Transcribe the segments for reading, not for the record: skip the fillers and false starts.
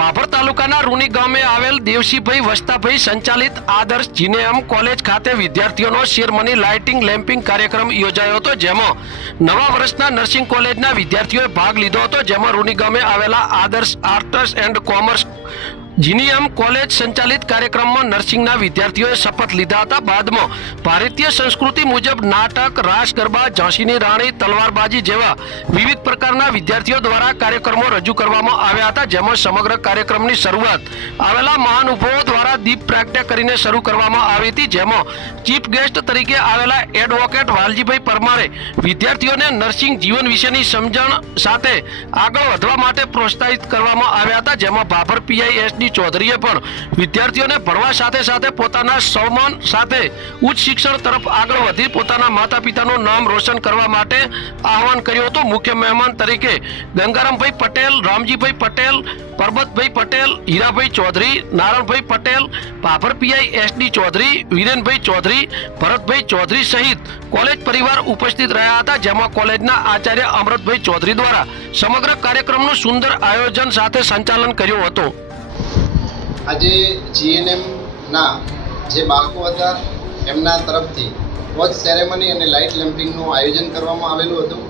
ભાભર તાલુકાના રૂની ગામે આવેલ દેવસીભાઈ વસ્તાભાઈ સંચાલિત આદર્શ જીનેએમ કોલેજ ખાતે વિદ્યાર્થીઓનો સેરેમની લાઇટિંગ લેમ્પિંગ કાર્યક્રમ યોજાયો હતો, જેમાં નવા વર્ષના નર્સિંગ કોલેજના વિદ્યાર્થીઓએ ભાગ લીધો હતો, જેમાં રૂની ગામે આવેલા આદર્શ આર્ટ્સ એન્ડ કોમર્સ જીનેએમ કોલેજ સંચાલિત કાર્યક્રમમાં નર્સિંગના વિદ્યાર્થીઓએ શપથ લીધા હતા। બાદમાં ભારતીય સંસ્કૃતિ મુજબ નાટક, રાસ ગરબા, ઝાંસીની રાણી, તલવારબાજી જેવા વિવિધ પ્રકારના વિદ્યાર્થીઓ દ્વારા કાર્યક્રમો રજૂ કરવામાં આવ્યા હતા, જેમાં સમગ્ર કાર્યક્રમની શરૂઆત આવેલા મહાનુભાવો દ્વારા દીપ પ્રાગટ્ય કરીને શરૂ કરવામાં આવી હતી, જેમાં ચીફ ગેસ્ટ તરીકે આવેલા એડવોકેટ વાલજીભાઈ પરમારે વિદ્યાર્થીઓને નર્સિંગ જીવન વિશેની સમજણ સાથે આગળ વધવા માટે પ્રોત્સાહિત કરવામાં આવ્યા હતા, જેમાં ભાભર પીઆઈએસડી ચૌધરીએ પણ વિદ્યાર્થીઓને ભણવા સાથે સાથે પોતાના સન્માન સાથે ઉચ્ચ શિક્ષણ તરફ આગળ વધી પોતાના માતા પિતાનું નામ રોશન કરવા માટે આહવાન કર્યું હતું। મુખ્ય મહેમાન તરીકે ગંગારામભાઈ પટેલ, રામજીભાઈ પટેલ, પરબતભાઈ પટેલ, હીરાભાઈ ચૌધરી, નારણભાઈ પટેલ, ભાભર પીઆઈએસડી ચૌધરી, વીરેનભાઈ ચૌધરી, ભરતભાઈ ચૌધરી સહિત કોલેજ પરિવાર ઉપસ્થિત રહ્યા હતા, જેમાં કોલેજના આચાર્ય અમૃતભાઈ ચૌધરી દ્વારા સમગ્ર કાર્યક્રમનું સુંદર આયોજન સાથે સંચાલન કર્યું હતું। આજે જીએનએમના જે બાળકો હતા એમના તરફથી વોચ સેરેમની અને લાઇટ લેમ્પિંગનું આયોજન કરવામાં આવેલું હતું।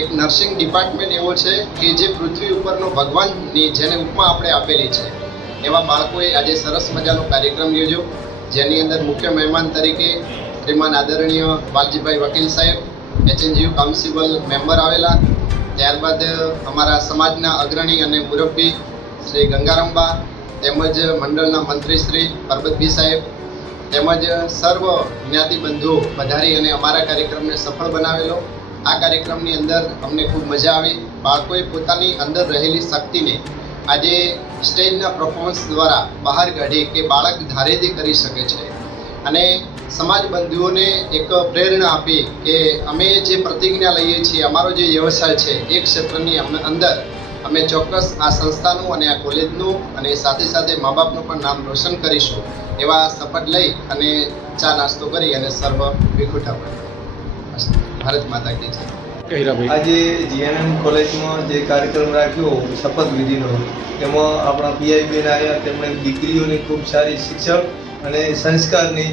એક નર્સિંગ ડિપાર્ટમેન્ટ એવો છે કે જે પૃથ્વી ઉપરનો ભગવાનની જેને ઉપમા આપણે આપેલી છે, એવા બાળકોએ આજે સરસ મજાનો કાર્યક્રમ યોજ્યો, જેની અંદર મુખ્ય મહેમાન તરીકે શ્રીમાન આદરણીય વાલજીભાઈ વકીલ સાહેબ, એચએનજીયુ કાઉન્સિલ મેમ્બર આવેલા, ત્યારબાદ અમારા સમાજના અગ્રણી અને મુરબ્બી શ્રી ગંગારામબા, તેમજ મંડળના મંત્રી શ્રી પરબતભાઈ સાહેબ, તેમજ સર્વ જ્ઞાતિ બંધુઓ પધારી અને અમારા કાર્યક્રમને સફળ બનાવેલો। આ કાર્યક્રમની અંદર અમને ખૂબ મજા આવી। બાળકોએ પોતાની અંદર રહેલી શક્તિને આજે સ્ટેજના પરફોર્મન્સ દ્વારા બહાર કાઢી કે બાળક ધારે તે કરી શકે છે, અને સમાજ બંધુઓને એક પ્રેરણા આપી કે અમે જે પ્રતિજ્ઞા લઈએ છીએ, અમારો જે વ્યવસાય છે એ ક્ષેત્રની અંદર અમે ચોક્કસ આ સંસ્થાનું અને આ કોલેજનું અને સાથે સાથે મા બાપનું પણ નામ રોશન કરીશું, એવા શપથ લઈ અને ચા નાસ્તો કરી અને સર્વ વિખૂટા પડ્યા। ભારત માતા કી જય। આજે જીએનએમ કોલેજમાં જે કાર્યક્રમ રાખ્યો શપથ વિધિનો, તેમાં આપણા પીઆઈ બેન આવ્યા, તેમણે દીકરીઓને ખૂબ સારી શિક્ષણ અને સંસ્કારની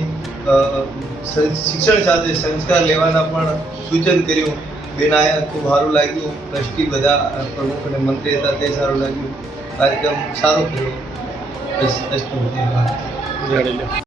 શિક્ષણ સાથે સંસ્કાર લેવાના પણ સૂચન કર્યું। બેન આવ્યા, ખૂબ સારું લાગ્યું। ટ્રસ્ટી બધા પ્રમુખ અને મંત્રી હતા, તે સારું લાગ્યું। કાર્યક્રમ સારો કર્યો।